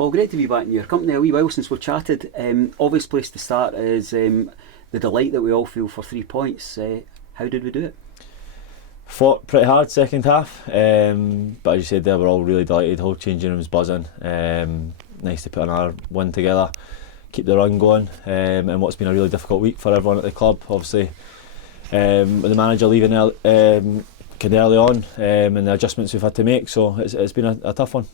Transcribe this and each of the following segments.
Paul, great to be back in your company. A wee while since we've chatted. Obvious place to start is the delight that we all feel for 3 points. How did we do it? Fought pretty hard second half, but as you said, they were all really delighted. The whole changing room was buzzing. Nice to put another win together, keep the run going, and what's been a really difficult week for everyone at the club. Obviously, with the manager leaving kind of early on, and the adjustments we've had to make, so it's been a tough one.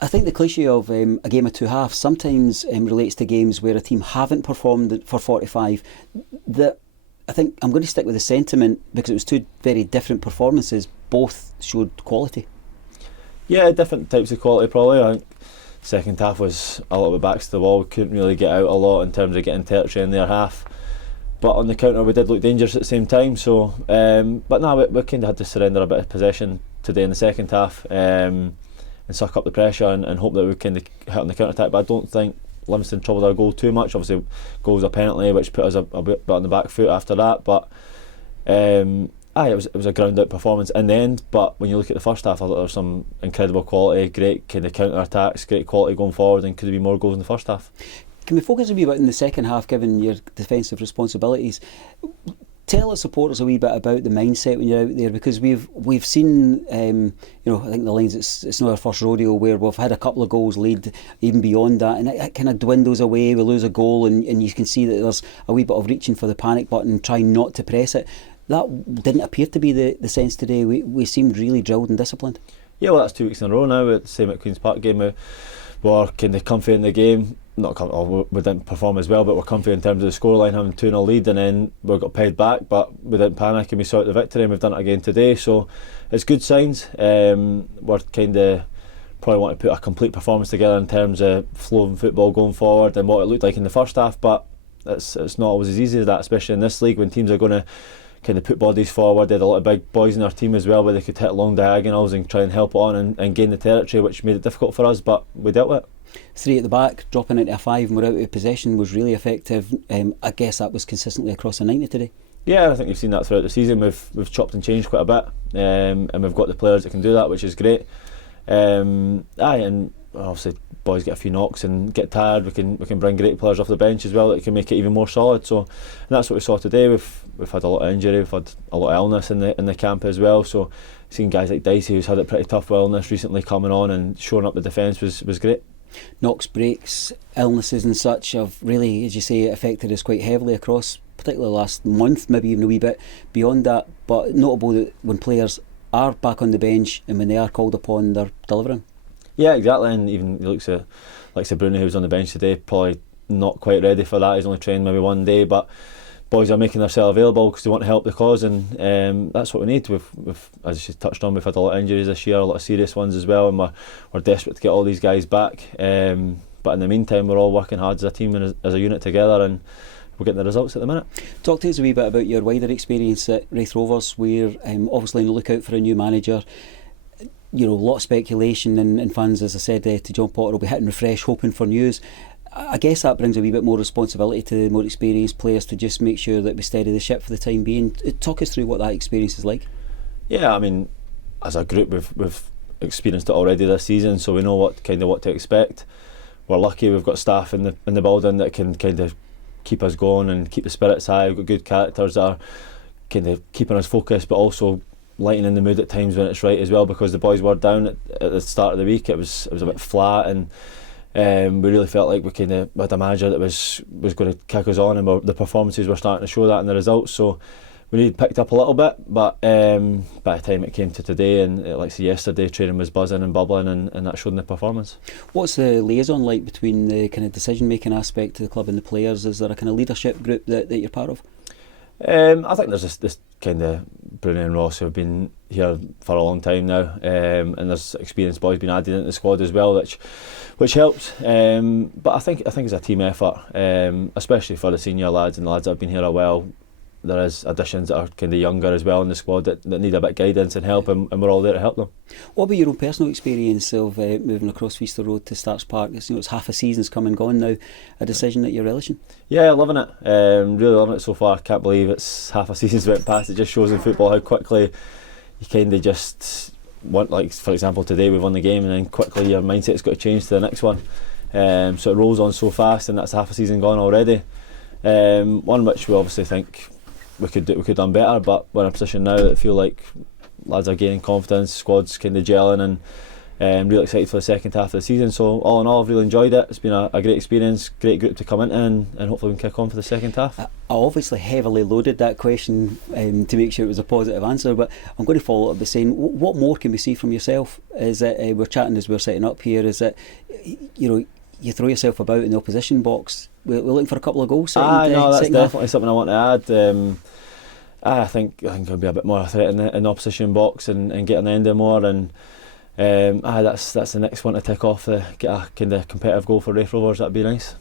I think the cliche of a game of two halves sometimes relates to games where a team haven't performed for 45. I think I'm going to stick with the sentiment because it was two very different performances. Both showed quality. Yeah, different types of quality probably. I think second half was a little bit backs to the wall. We couldn't really get out a lot in terms of getting territory in their half. But on the counter we did look dangerous at the same time. So, but no, we kind of had to surrender a bit of possession today in the second half and suck up the pressure and hope that we kind of hit on the counter attack. But I don't think Livingston troubled our goal too much. Obviously, goal was a penalty, which put us a bit on the back foot after that. But it was a ground out performance in the end. But when you look at the first half, I thought there was some incredible quality, great kind of counter attacks, great quality going forward, and could have been more goals in the first half. Can we focus a wee bit in the second half, given your defensive responsibilities? Tell our supporters a wee bit about the mindset when you're out there, because we've seen, I think the lines, it's not our first rodeo where we've had a couple of goals lead, even beyond that, and it kind of dwindles away. We lose a goal, and you can see that there's a wee bit of reaching for the panic button, trying not to press it. That didn't appear to be the sense today. We seemed really drilled and disciplined. Yeah, well, that's 2 weeks in a row now. The same at Queen's Park game. We were kind of comfy in the game. We didn't perform as well, but we're comfy in terms of the scoreline, having 2-0 lead, and then we got paid back, but we didn't panic and we sought the victory, and we've done it again today. So it's good signs. We're kind of probably want to put a complete performance together in terms of flow of football going forward and what it looked like in the first half, but it's not always as easy as that, especially in this league when teams are going to kind of put bodies forward. They had a lot of big boys in our team as well, where they could hit long diagonals and try and help on and gain the territory, which made it difficult for us, but we dealt with it. 3 at the back, dropping into a 5 and we're out of possession was really effective. I guess that was consistently across the 90 today. Yeah, I think we've seen that throughout the season. We've chopped and changed quite a bit, and we've got the players that can do that, which is great. And obviously boys get a few knocks and get tired. We can bring great players off the bench as well that can make it even more solid. So, and that's what we saw today. We've had a lot of injury, we've had a lot of illness in the camp as well. So, seeing guys like Dicey, who's had it pretty tough with illness recently, coming on and showing up the defence was great. Knocks, breaks, illnesses and such have really, as you say, affected us quite heavily across, particularly last month, maybe even a wee bit beyond that. But notable that when players are back on the bench and when they are called upon, they're delivering. Yeah, exactly. And even you look at like Bruni, who was on the bench today, probably not quite ready for that. He's only trained maybe one day, but boys are making themselves available because they want to help the cause, and that's what we need. We've, as you touched on, we've had a lot of injuries this year, a lot of serious ones as well, and we're desperate to get all these guys back. But in the meantime, we're all working hard as a team and as a unit together, and we're getting the results at the minute. Talk to us a wee bit about your wider experience at Raith Rovers. We're obviously on the lookout for a new manager. A lot of speculation and fans, as I said to John Potter, will be hitting refresh, hoping for news. I guess that brings a wee bit more responsibility to the more experienced players to just make sure that we steady the ship for the time being. Talk us through what that experience is like. Yeah, I mean, as a group we've experienced it already this season, so we know what to expect. We're lucky we've got staff in the building that can kind of keep us going and keep the spirits high. We've got good characters that are kind of keeping us focused, but also lightening the mood at times when it's right as well, because the boys were down at the start of the week. It was a bit flat, and we really felt like we had a manager that was going to kick us on, and the performances were starting to show that in the results. So we needed picked up a little bit, but by the time it came to today, and like I say, yesterday, training was buzzing and bubbling, and that showed in the performance. What's the liaison like between the kind of decision making aspect to the club and the players? Is there a kind of leadership group that you're part of? I think there's this kind of Bruni and Ross who have been here for a long time now, and there's experienced boys being added into the squad as well, which helps. But I think it's a team effort, especially for the senior lads and the lads that have been here a while. There is additions that are kind of younger as well in the squad that need a bit of guidance and help, and we're all there to help them. What about your own personal experience of moving across Feaster Road to Starks Park? It's half a season's come and gone now. A decision that you're relishing? Yeah, loving it. Really loving it so far. Can't believe it's half a season's went past. It just shows in football how quickly you kind of just like for example today we've won the game, and then quickly your mindset's got to change to the next one. So it rolls on so fast, and that's half a season gone already. One which we obviously think we could done better, but we're in a position now that I feel like lads are gaining confidence, squad's kind of gelling, and really excited for the second half of the season. So all in all, I've really enjoyed it. It's been a great experience, great group to come into, and hopefully we can kick on for the second half. I obviously heavily loaded that question to make sure it was a positive answer, but I'm going to follow up by saying, what more can we see from yourself? Is it we're chatting as we're setting up here? Is it you throw yourself about in the opposition box? We're looking for a couple of goals. No, that's definitely something I want to add. I think I'll be a bit more a threat in the opposition box and get on the end of more, and that's the next one to tick off. Get a kind of competitive goal for Raith Rovers. That'd be nice.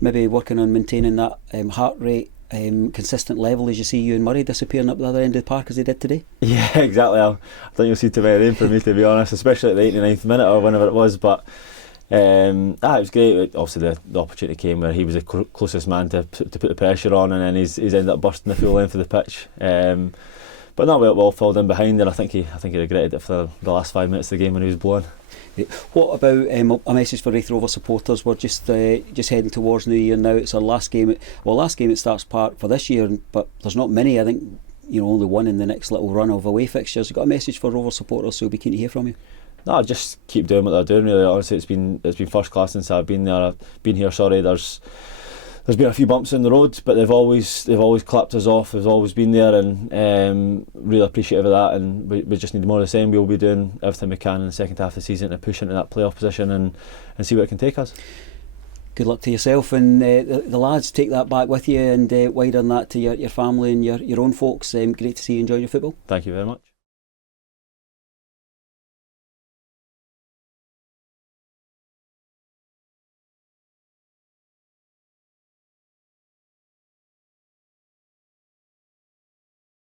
Maybe working on maintaining that heart rate, consistent level as you see you and Murray disappearing up the other end of the park as they did today. Yeah, exactly. I think you'll see too many rain for me, to be honest, especially at the 89th minute or whenever it was. But it was great. Obviously the opportunity came where he was the closest man to put the pressure on, and then he's ended up bursting the full length of the pitch. But no, we all filled in behind, and I think he regretted it for the last 5 minutes of the game when he was blown. What about a message for Raith Rovers supporters? We're just heading towards New Year now. It's our last game. Last game at Starks Park for this year, but there's not many. I think only one in the next little run of away fixtures. You've got a message for Rovers supporters, so we'll be keen to hear from you. No, just keep doing what they're doing. Really, honestly, it's been first class since I've been there. There's been a few bumps in the road, but they've always clapped us off. They've always been there, and really appreciative of that. And we just need more of the same. We'll be doing everything we can in the second half of the season to push into that playoff position and see where it can take us. Good luck to yourself and the lads. Take that back with you, and wider than that to your family and your own folks. Great to see you enjoy your football. Thank you very much.